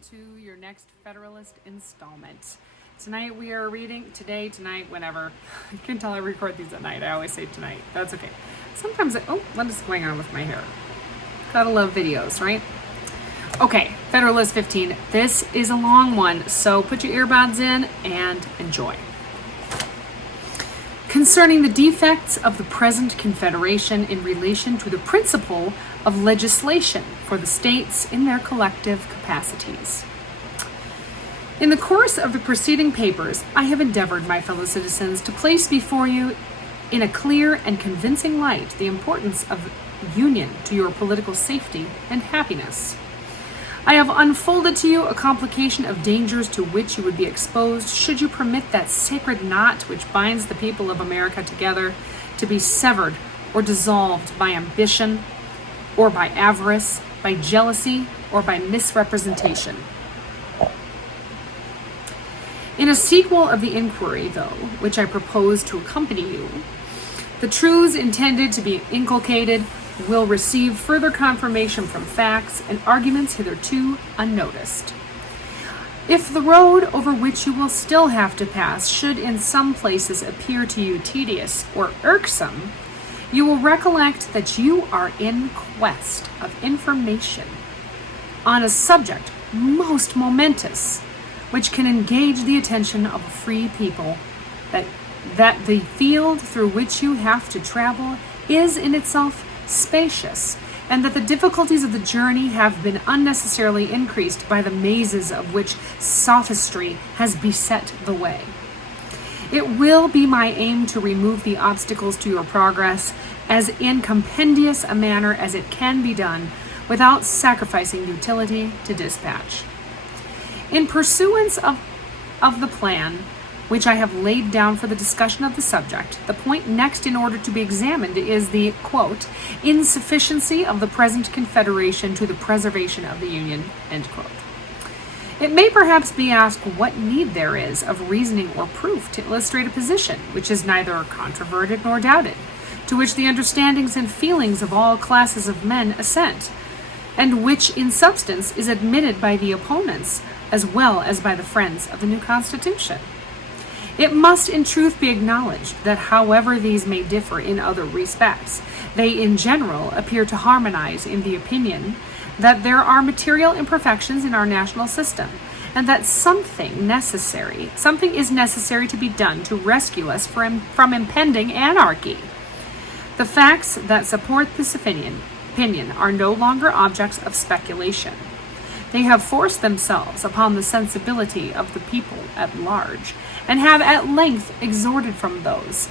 welcome to your next Federalist installment. Tonight we are reading, tonight, whenever. You can tell I record these at night. I always say tonight. That's okay. Sometimes, what is going on with my hair? Gotta love videos, right? Okay, Federalist 15. This is a long one, so put your earbuds in and enjoy. Concerning the defects of the present Confederation in relation to the principle of legislation for the states in their collective capacities. In the course of the preceding papers, I have endeavored, my fellow citizens, to place before you in a clear and convincing light the importance of union to your political safety and happiness. I have unfolded to you a complication of dangers to which you would be exposed should you permit that sacred knot which binds the people of America together to be severed or dissolved by ambition, or by avarice, by jealousy, or by misrepresentation. In a sequel of the inquiry, though, which I propose to accompany you, the truths intended to be inculcated will receive further confirmation from facts and arguments hitherto unnoticed. If the road over which you will still have to pass should in some places appear to you tedious or irksome, you will recollect that you are in quest of information on a subject most momentous, which can engage the attention of a free people, that the field through which you have to travel is in itself spacious, and that the difficulties of the journey have been unnecessarily increased by the mazes of which sophistry has beset the way. It will be my aim to remove the obstacles to your progress as in compendious a manner as it can be done without sacrificing utility to dispatch. In pursuance of the plan which I have laid down for the discussion of the subject, the point next in order to be examined is the, quote, insufficiency of the present Confederation to the preservation of the Union, end quote. It may perhaps be asked what need there is of reasoning or proof to illustrate a position which is neither controverted nor doubted, to which the understandings and feelings of all classes of men assent, and which in substance is admitted by the opponents as well as by the friends of the new Constitution. It must in truth be acknowledged that however these may differ in other respects, they in general appear to harmonize in the opinion that there are material imperfections in our national system, and that something is necessary to be done to rescue us from impending anarchy. The facts that support this opinion are no longer objects of speculation. They have forced themselves upon the sensibility of the people at large, and have at length extorted from those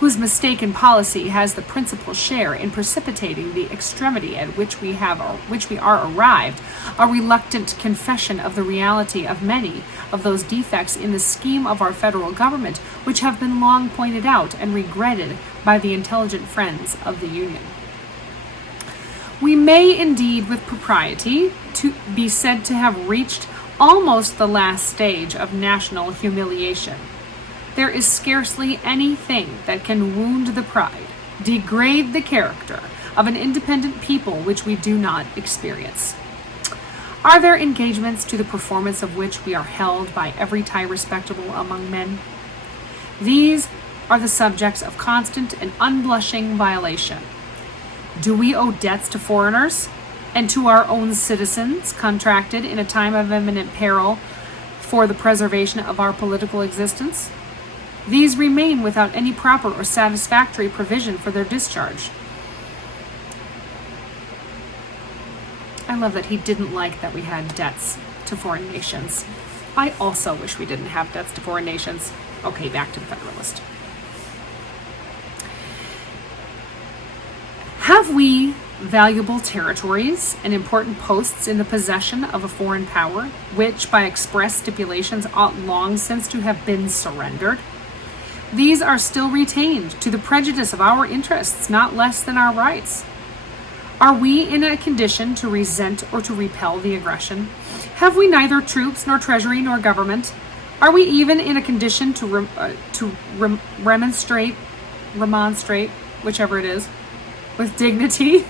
whose mistaken policy has the principal share in precipitating the extremity at which we are arrived, a reluctant confession of the reality of many of those defects in the scheme of our federal government which have been long pointed out and regretted by the intelligent friends of the Union. We may indeed with propriety to be said to have reached almost the last stage of national humiliation. There is scarcely anything that can wound the pride, degrade the character of an independent people which we do not experience. Are there engagements to the performance of which we are held by every tie respectable among men? These are the subjects of constant and unblushing violation. Do we owe debts to foreigners and to our own citizens contracted in a time of imminent peril for the preservation of our political existence? These remain without any proper or satisfactory provision for their discharge. I love that he didn't like that we had debts to foreign nations. I also wish we didn't have debts to foreign nations. Okay, back to the Federalist. Have we valuable territories and important posts in the possession of a foreign power, which by express stipulations ought long since to have been surrendered? These are still retained to the prejudice of our interests, not less than our rights. Are we in a condition to resent or to repel the aggression? Have we neither troops nor treasury nor government? Are we even in a condition to remonstrate, whichever it is, with dignity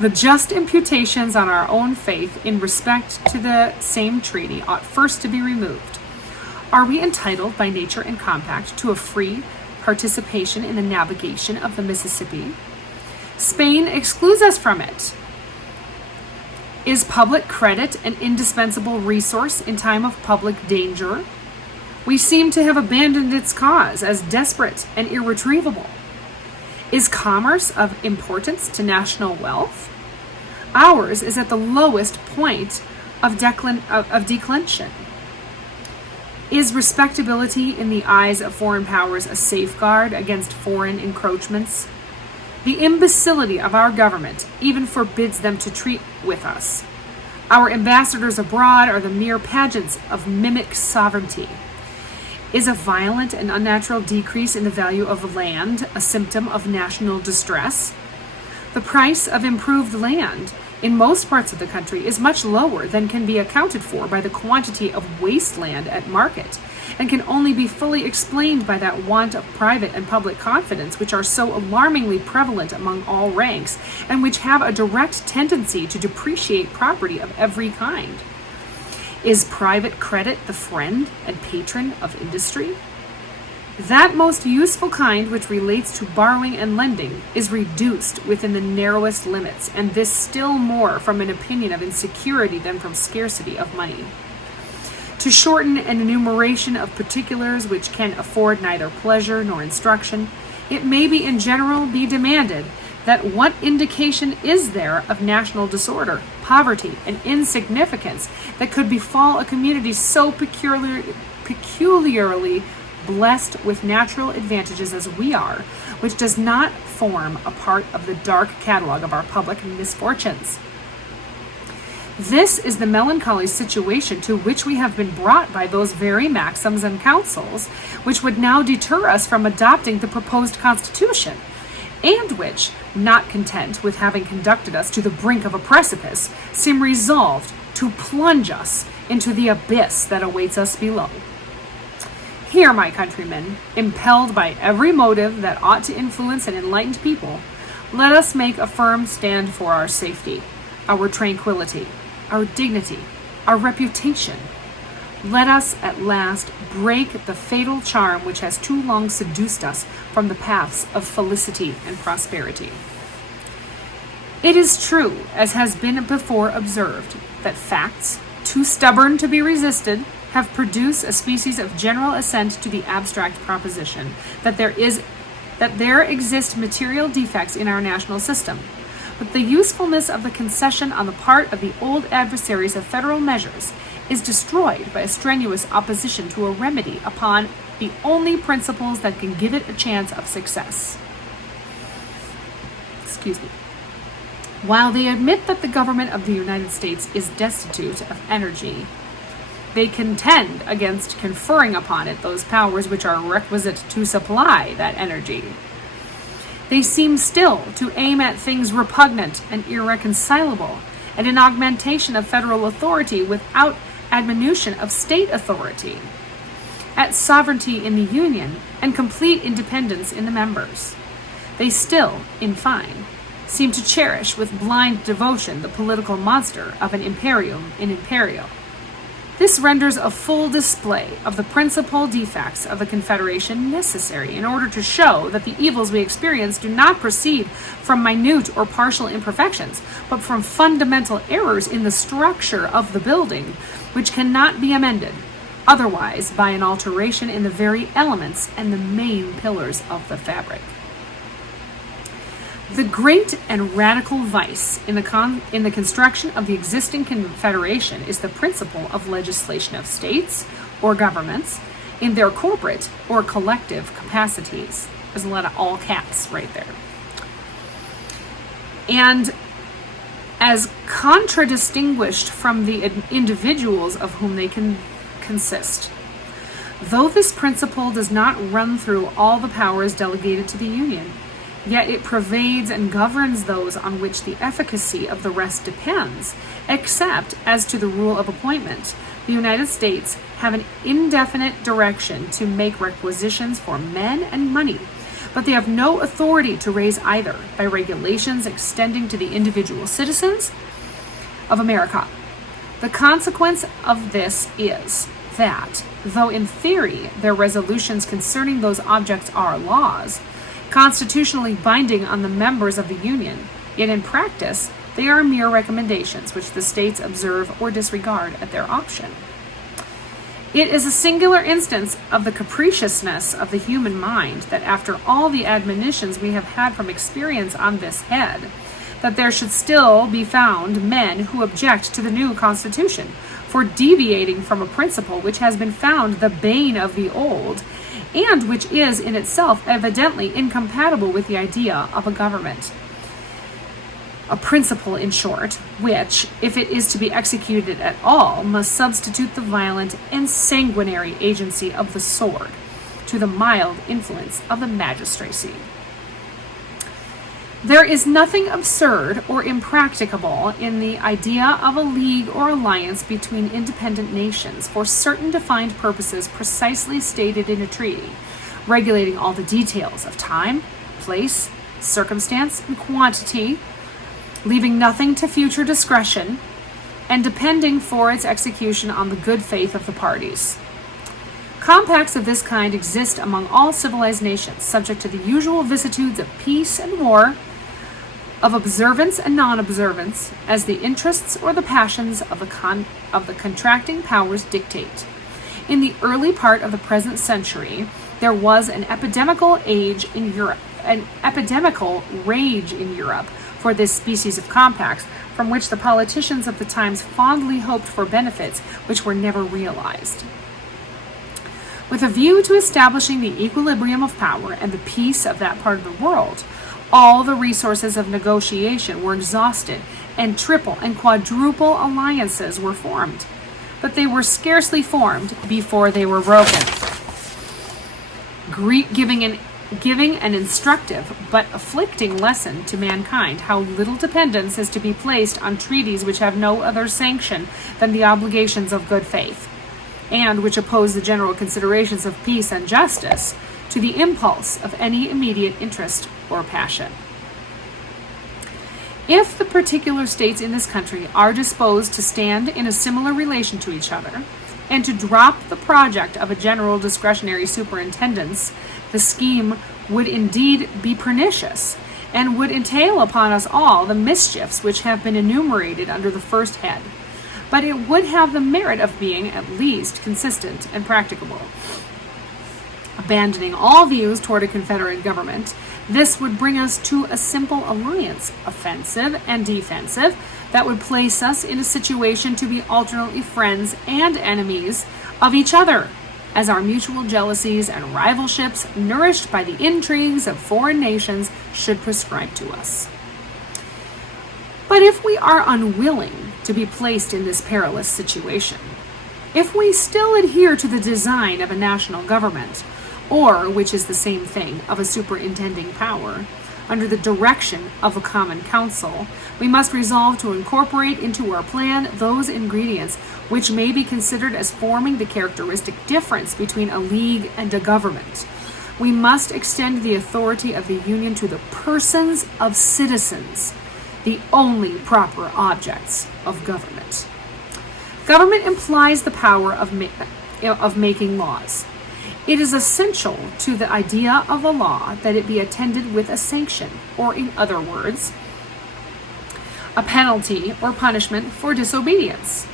The just imputations on our own faith in respect to the same treaty ought first to be removed. Are we entitled by nature and compact to a free participation in the navigation of the Mississippi? Spain excludes us from it. Is public credit an indispensable resource in time of public danger? We seem to have abandoned its cause as desperate and irretrievable. Is commerce of importance to national wealth? Ours is at the lowest point of declension. Is respectability in the eyes of foreign powers a safeguard against foreign encroachments? The imbecility of our government even forbids them to treat with us. Our ambassadors abroad are the mere pageants of mimic sovereignty. Is a violent and unnatural decrease in the value of land a symptom of national distress? The price of improved land in most parts of the country is much lower than can be accounted for by the quantity of wasteland at market, and can only be fully explained by that want of private and public confidence which are so alarmingly prevalent among all ranks, and which have a direct tendency to depreciate property of every kind. Is private credit the friend and patron of industry? That most useful kind which relates to borrowing and lending is reduced within the narrowest limits, and this still more from an opinion of insecurity than from scarcity of money. To shorten an enumeration of particulars which can afford neither pleasure nor instruction, it may be in general be demanded that what indication is there of national disorder, poverty, and insignificance that could befall a community so peculiarly blessed with natural advantages as we are, which does not form a part of the dark catalogue of our public misfortunes? This is the melancholy situation to which we have been brought by those very maxims and counsels which would now deter us from adopting the proposed Constitution, and which, not content with having conducted us to the brink of a precipice, seem resolved to plunge us into the abyss that awaits us below. Here, my countrymen, impelled by every motive that ought to influence an enlightened people, let us make a firm stand for our safety, our tranquility, our dignity, our reputation. Let us at last break the fatal charm which has too long seduced us from the paths of felicity and prosperity. It is true, as has been before observed, that facts, too stubborn to be resisted, have produced a species of general assent to the abstract proposition that there exist material defects in our national system. But the usefulness of the concession on the part of the old adversaries of federal measures is destroyed by a strenuous opposition to a remedy upon the only principles that can give it a chance of success. While they admit that the government of the United States is destitute of energy, they contend against conferring upon it those powers which are requisite to supply that energy. They seem still to aim at things repugnant and irreconcilable, and an augmentation of federal authority without admonition of state authority, at sovereignty in the Union and complete independence in the members. They still, in fine, seem to cherish with blind devotion the political monster of an imperium in imperio. This renders a full display of the principal defects of the Confederation necessary in order to show that the evils we experience do not proceed from minute or partial imperfections, but from fundamental errors in the structure of the building, which cannot be amended otherwise by an alteration in the very elements and the main pillars of the fabric. The great and radical vice in the construction of the existing Confederation is the principle of legislation of states or governments in their corporate or collective capacities. There's a lot of all caps right there. And as contradistinguished from the individuals of whom they can consist. Though this principle does not run through all the powers delegated to the Union, yet it pervades and governs those on which the efficacy of the rest depends, except as to the rule of appointment. The United States have an indefinite direction to make requisitions for men and money, but they have no authority to raise either by regulations extending to the individual citizens of America. The consequence of this is that, though in theory their resolutions concerning those objects are laws, constitutionally binding on the members of the Union, yet in practice they are mere recommendations which the states observe or disregard at their option. It is a singular instance of the capriciousness of the human mind that after all the admonitions we have had from experience on this head, that there should still be found men who object to the new Constitution for deviating from a principle which has been found the bane of the old, and which is in itself evidently incompatible with the idea of a government. A principle, in short, which, if it is to be executed at all, must substitute the violent and sanguinary agency of the sword to the mild influence of the magistracy. There is nothing absurd or impracticable in the idea of a league or alliance between independent nations for certain defined purposes precisely stated in a treaty, regulating all the details of time, place, circumstance, and quantity, leaving nothing to future discretion, and depending for its execution on the good faith of the parties. Compacts of this kind exist among all civilized nations, subject to the usual vicissitudes of peace and war, of observance and non-observance, as the interests or the passions of the contracting powers dictate. In the early part of the present century, there was an epidemical rage in Europe for this species of compacts, from which the politicians of the times fondly hoped for benefits which were never realized. With a view to establishing the equilibrium of power and the peace of that part of the world, all the resources of negotiation were exhausted, and triple and quadruple alliances were formed. But they were scarcely formed before they were broken. Giving an instructive but afflicting lesson to mankind how little dependence is to be placed on treaties which have no other sanction than the obligations of good faith, and which oppose the general considerations of peace and justice to the impulse of any immediate interest or passion. If the particular states in this country are disposed to stand in a similar relation to each other, and to drop the project of a general discretionary superintendence, the scheme would indeed be pernicious, and would entail upon us all the mischiefs which have been enumerated under the first head. But it would have the merit of being at least consistent and practicable. Abandoning all views toward a confederate government, this would bring us to a simple alliance, offensive and defensive, that would place us in a situation to be alternately friends and enemies of each other, as our mutual jealousies and rivalships, nourished by the intrigues of foreign nations, should prescribe to us. But if we are unwilling to be placed in this perilous situation, if we still adhere to the design of a national government, or, which is the same thing, of a superintending power, under the direction of a common council, we must resolve to incorporate into our plan those ingredients which may be considered as forming the characteristic difference between a league and a government. We must extend the authority of the Union to the persons of citizens, the only proper objects of government. Government implies the power of making laws. It is essential to the idea of a law that it be attended with a sanction, or in other words, a penalty or punishment for disobedience.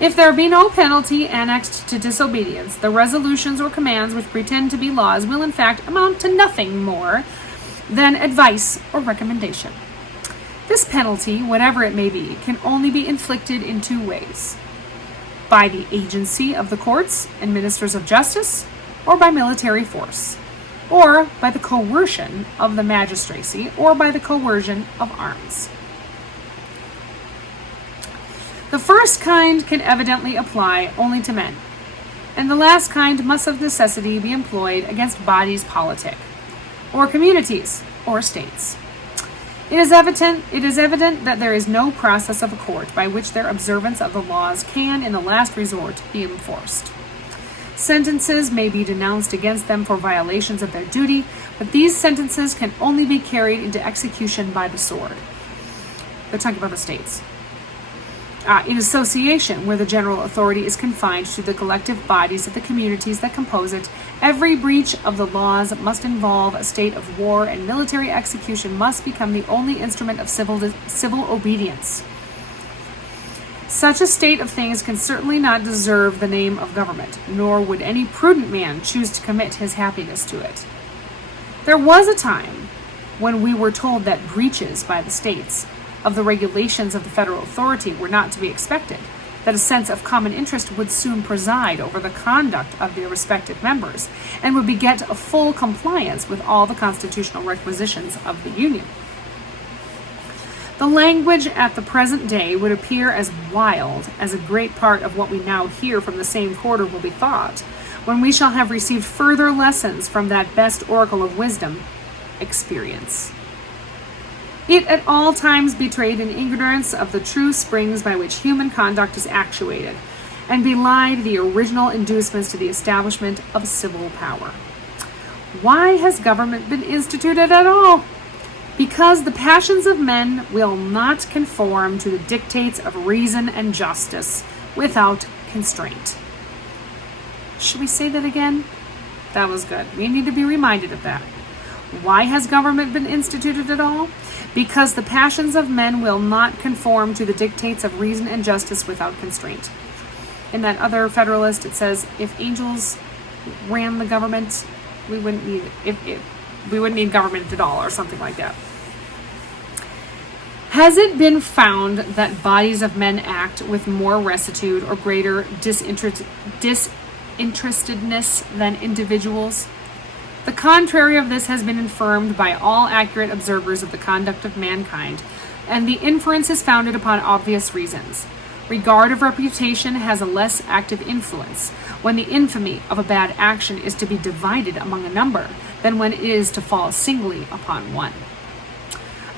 If there be no penalty annexed to disobedience, the resolutions or commands which pretend to be laws will in fact amount to nothing more than advice or recommendation. This penalty, whatever it may be, can only be inflicted in two ways: by the agency of the courts and ministers of justice, or by military force, or by the coercion of the magistracy, or by the coercion of arms. The first kind can evidently apply only to men, and the last kind must of necessity be employed against bodies politic, or communities, or states. It is evident that there is no process of a court by which their observance of the laws can, in the last resort, be enforced. Sentences may be denounced against them for violations of their duty, but these sentences can only be carried into execution by the sword. They're talking about the states. In association, where the general authority is confined to the collective bodies of the communities that compose it, every breach of the laws must involve a state of war, and military execution must become the only instrument of civil obedience. Such a state of things can certainly not deserve the name of government, nor would any prudent man choose to commit his happiness to it. There was a time when we were told that breaches by the states of the regulations of the federal authority were not to be expected, that a sense of common interest would soon preside over the conduct of their respective members, and would beget a full compliance with all the constitutional requisitions of the Union. The language at the present day would appear as wild as a great part of what we now hear from the same quarter will be thought, when we shall have received further lessons from that best oracle of wisdom, experience. It at all times betrayed an ignorance of the true springs by which human conduct is actuated, and belied the original inducements to the establishment of civil power. Why has government been instituted at all? Because the passions of men will not conform to the dictates of reason and justice without constraint. Should we say that again? That was good. We need to be reminded of that. Why has government been instituted at all? Because the passions of men will not conform to the dictates of reason and justice without constraint. In that other Federalist, it says, if angels ran the government, we wouldn't need we wouldn't need government at all, or something like that. Has it been found that bodies of men act with more rectitude or greater disinterestedness than individuals? The contrary of this has been affirmed by all accurate observers of the conduct of mankind, and the inference is founded upon obvious reasons. Regard of reputation has a less active influence when the infamy of a bad action is to be divided among a number than when it is to fall singly upon one.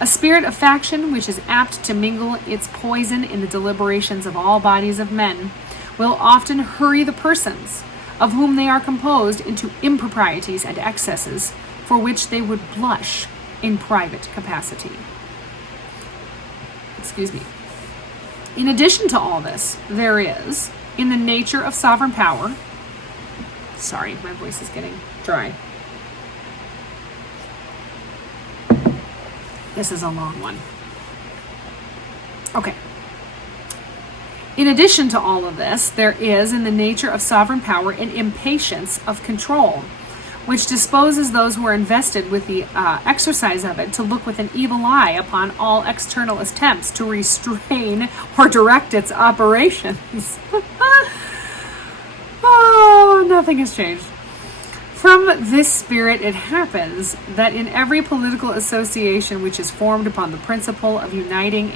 A spirit of faction, which is apt to mingle its poison in the deliberations of all bodies of men, will often hurry the persons of whom they are composed into improprieties and excesses for which they would blush in private capacity. In addition to all this, there is, in the nature of sovereign power, sorry, my voice is getting dry. This is a long one. Okay. In addition to all of this, there is, in the nature of sovereign power, an impatience of control, which disposes those who are invested with the exercise of it to look with an evil eye upon all external attempts to restrain or direct its operations. Oh, nothing has changed. From this spirit it happens that in every political association which is formed upon the principle of uniting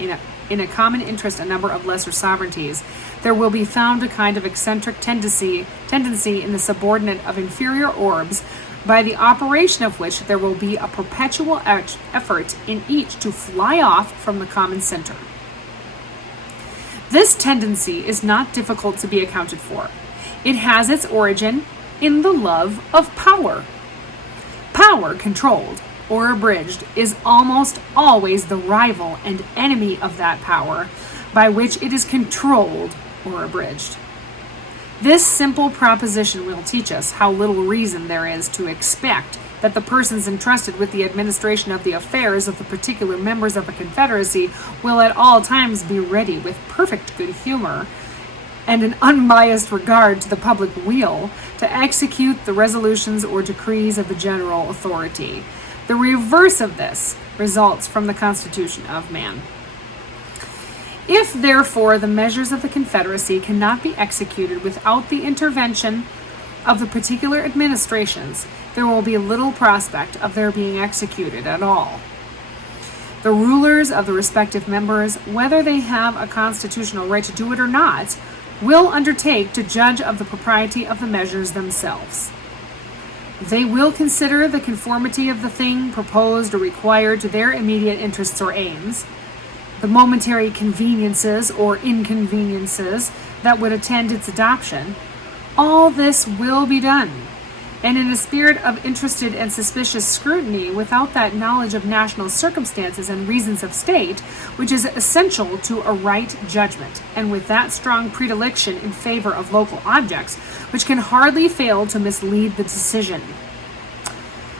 in a common interest a number of lesser sovereignties, there will be found a kind of eccentric tendency in the subordinate of inferior orbs, by the operation of which there will be a perpetual effort in each to fly off from the common center. This tendency is not difficult to be accounted for. It has its origin in the love of power. Power controlled or abridged is almost always the rival and enemy of that power by which it is controlled or abridged. This simple proposition will teach us how little reason there is to expect that the persons entrusted with the administration of the affairs of the particular members of a confederacy will at all times be ready with perfect good humor and an unbiased regard to the public weal to execute the resolutions or decrees of the general authority. The reverse of this results from the constitution of man. If, therefore, the measures of the Confederacy cannot be executed without the intervention of the particular administrations, there will be little prospect of their being executed at all. The rulers of the respective members, whether they have a constitutional right to do it or not, will undertake to judge of the propriety of the measures themselves. They will consider the conformity of the thing proposed or required to their immediate interests or aims, the momentary conveniences or inconveniences that would attend its adoption. All this will be done, And in a spirit of interested and suspicious scrutiny, without that knowledge of national circumstances and reasons of state, which is essential to a right judgment, and with that strong predilection in favor of local objects, which can hardly fail to mislead the decision.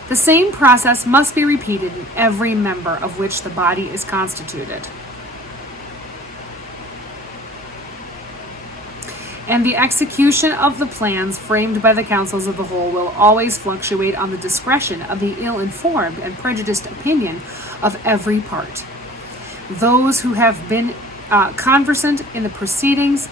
The same process must be repeated in every member of which the body is constituted. And the execution of the plans framed by the councils of the whole will always fluctuate on the discretion of the ill-informed and prejudiced opinion of every part. Those who have been conversant in the proceedings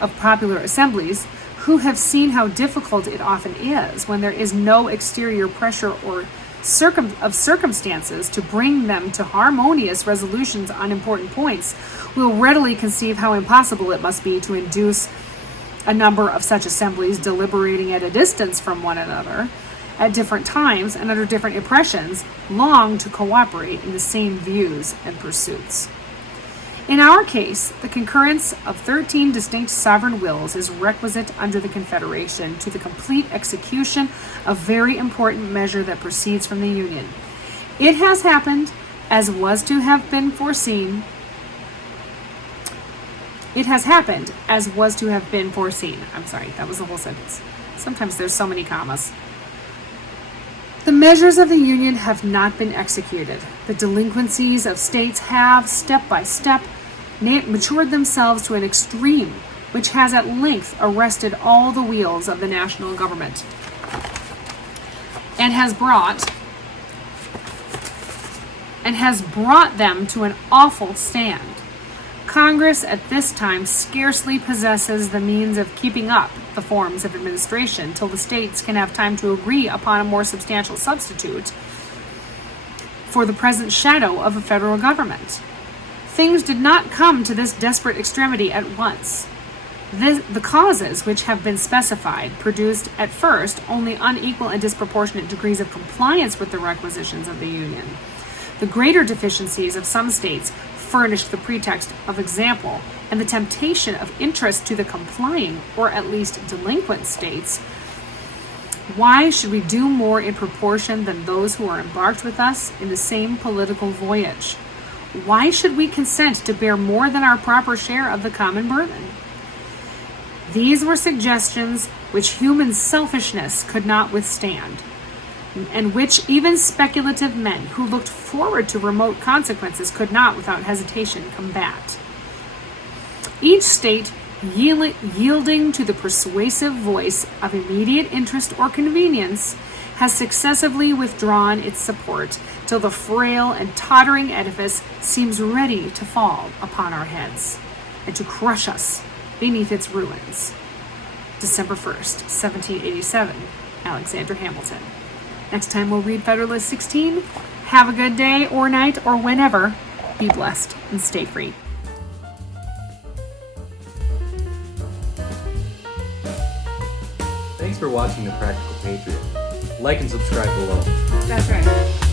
of popular assemblies, who have seen how difficult it often is when there is no exterior pressure or circumstances to bring them to harmonious resolutions on important points, will readily conceive how impossible it must be to induce a number of such assemblies deliberating at a distance from one another at different times and under different impressions long to cooperate in the same views and pursuits. In our case, the concurrence of 13 distinct sovereign wills is requisite under the Confederation to the complete execution of very important measure that proceeds from the Union. It has happened as was to have been foreseen. It has happened as was to have been foreseen. I'm sorry, that was the whole sentence. Sometimes there's so many commas. The measures of the Union have not been executed. The delinquencies of states have, step by step, matured themselves to an extreme which has at length arrested all the wheels of the national government and has brought them to an awful stand. Congress at this time scarcely possesses the means of keeping up the forms of administration till the states can have time to agree upon a more substantial substitute for the present shadow of a federal government. Things did not come to this desperate extremity at once. The causes which have been specified produced at first only unequal and disproportionate degrees of compliance with the requisitions of the Union. The greater deficiencies of some states furnished the pretext of example, and the temptation of interest to the complying, or at least delinquent states. Why should we do more in proportion than those who are embarked with us in the same political voyage? Why should we consent to bear more than our proper share of the common burden? These were suggestions which human selfishness could not withstand, and which even speculative men who looked forward to remote consequences could not without hesitation combat. Each state, yielding to the persuasive voice of immediate interest or convenience, has successively withdrawn its support till the frail and tottering edifice seems ready to fall upon our heads and to crush us beneath its ruins. December 1st, 1787, Alexander Hamilton. Next time we'll read Federalist 16. Have a good day or night or whenever. Be blessed and stay free. Thanks for watching The Practical Patriot. Like and subscribe below. That's right.